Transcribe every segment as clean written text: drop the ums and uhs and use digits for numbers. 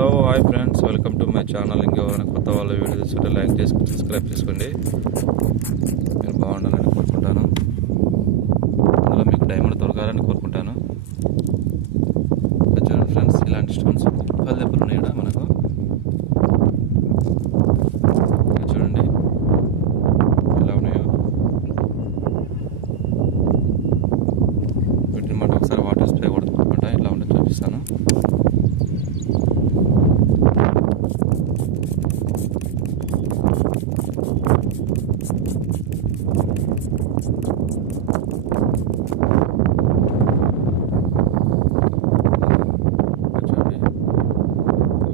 Hello hi friends, welcome to my channel. ఇంకెవరైనా కొత్త వాళ్ళ వీడియో చూస్తుంటే లైక్ చేసుకుని సబ్స్క్రైబ్ చేసుకోండి. మీరు బాగుండాలని కోరుకుంటాను. అందులో మీకు డైమండ్ దొరకాలని కోరుకుంటాను. చూడండి ఫ్రెండ్స్, ఇలాంటి స్టోన్స్ పల్లెపులు ఉన్నాయి ఇక్కడ మనకు. చూడండి ఎలా ఉన్నాయో. వీటిని మనం ఒకసారి వాటర్ స్ప్రే కొడుతుంది అనమాట. ఇలా ఉండే చూపిస్తాను.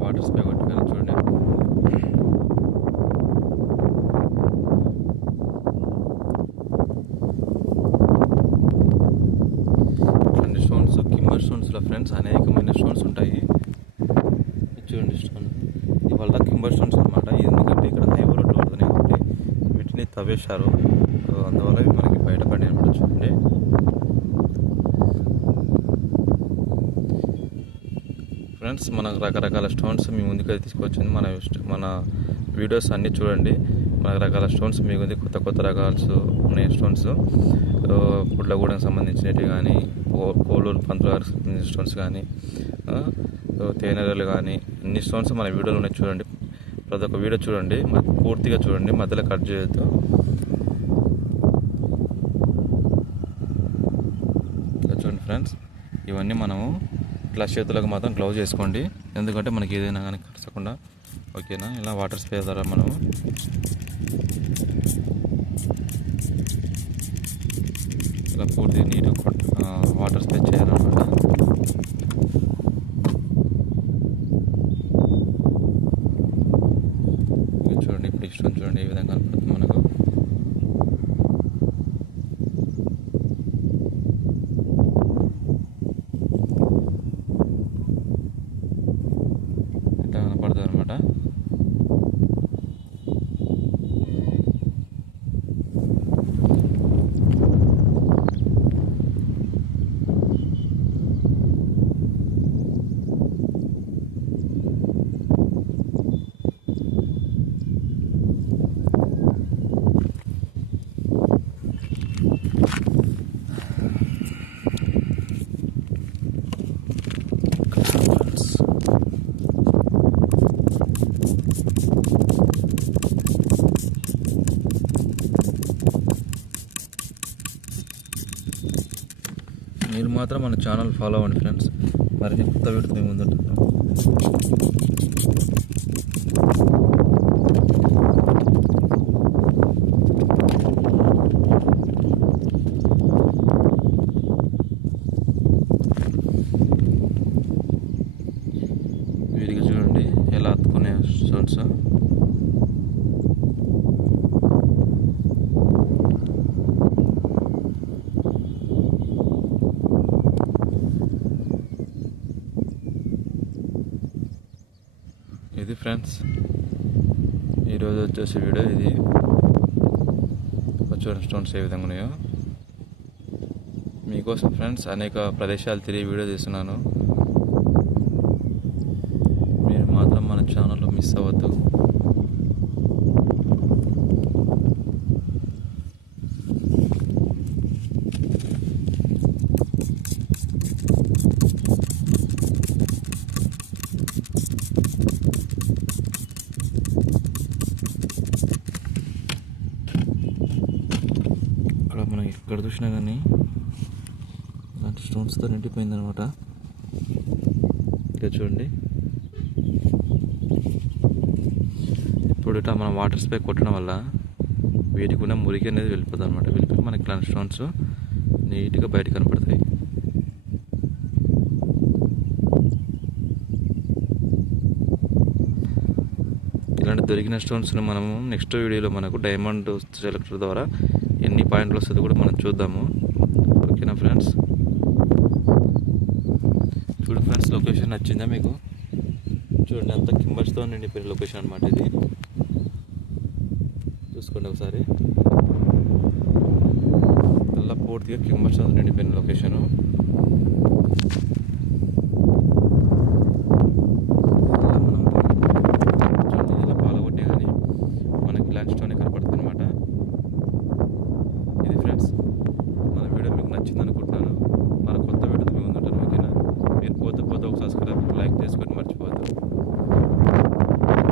వాటర్ స్ప్రే కొట్టుకొని చూడండి. చూడండి స్టోన్స్, కిమ్మర్ స్టోన్స్లో ఫ్రెండ్స్ అనేకమైన స్టోన్స్ ఉంటాయి. చూడండి స్టోన్ ఇవాళ కిమ్మర్ స్టోన్స్ అనమాట. ఎందుకంటే ఇక్కడ హైవే రోడ్లు అవుతున్నాయి కాబట్టి వీటిని తవ్వేశారు. అందువల్ల ఇవి మనకి బయటపడి అనమాట. చూడండి ఫ్రెండ్స్, మనకు రకరకాల స్టోన్స్ మీ ముందుకు తీసుకొచ్చింది. మన వీడియోస్ అన్నీ చూడండి. మనకు రకాల స్టోన్స్ మీ ముందు కొత్త రకాలు ఉన్నాయి. స్టోన్స్ పుట్లగూడెం సంబంధించినవి కానీ, కోలూరు పంతులు గారికి సంబంధించిన స్టోన్స్ కానీ, తేనెరలు కానీ, అన్ని స్టోన్స్ మన వీడియోలో ఉన్నాయి. చూడండి, ప్రతి ఒక్క వీడియో చూడండి, పూర్తిగా చూడండి, మధ్యలో కట్ చేయొద్దు. చూడండి ఫ్రెండ్స్, ఇవన్నీ మనము ఇట్లా చేతులకు మాత్రం గ్లౌజ్ వేసుకోండి. ఎందుకంటే మనకి ఏదైనా కానీ కరచకుండా. ఓకేనా? ఇలా వాటర్ స్ప్రే ద్వారా మనము ఇలా పూర్తి నీట్గా వాటర్ స్ప్రే చేయాలన్నమాట. చూడండి, ఇప్పుడు ఇష్టం చూడండి ఏ విధంగా కనపడుతుంది మనకు. ఇట్లా కనపడుతుంది అనమాట. మీరు మాత్రం మన ఛానల్ ఫాలో అవ్వండి ఫ్రెండ్స్. మరిన్ని కొత్త వీడియోతో మేము ముందుంటున్నాం. వీడిగా చూడండి ఎలా అతుకునే స్టోన్స్. ఇది ఫ్రెండ్స్ ఈరోజు వచ్చేసి వీడియో. ఇది చూడండి స్టోన్స్ ఏ విధంగా ఉన్నాయో. మీకోసం ఫ్రెండ్స్ అనేక ప్రదేశాలు తిరిగి వీడియో తీస్తున్నాను. మీరు మాత్రం మన ఛానల్లో మిస్ అవ్వద్దు. మనం ఎక్కడ చూసినా కానీ ఇలాంటి స్టోన్స్తో నిండిపోయిందనమాట. ఇక చూడండి, ఇప్పుడు ఇట్లా మనం వాటర్ స్ప్రే కొట్టడం వల్ల వీటికి ఉన్న మురికి అనేది వెళ్ళిపోతుంది అనమాట. వెళ్ళిపోయి మనకి ఇలాంటి స్టోన్స్ నీట్గా బయట కనపడతాయి. ఇలాంటి దొరికిన స్టోన్స్ని మనము నెక్స్ట్ వీడియోలో మనకు డైమండ్ సెలెక్టర్ ద్వారా ఎన్ని పాయింట్లు వస్తుందో కూడా మనం చూద్దాము. ఓకేనా ఫ్రెండ్స్? చూడు ఫ్రెండ్స్, లొకేషన్ నచ్చిందా మీకు? చూడండి, అంత కిమ్మర్స్తో నిండిపోయిన లొకేషన్ అనమాట. ఇది చూసుకోండి ఒకసారి. ఇలా పూర్తిగా కిమ్మర్స్తో నిండిపోయిన లొకేషను. నచ్చింది అనుకుంటున్నాను.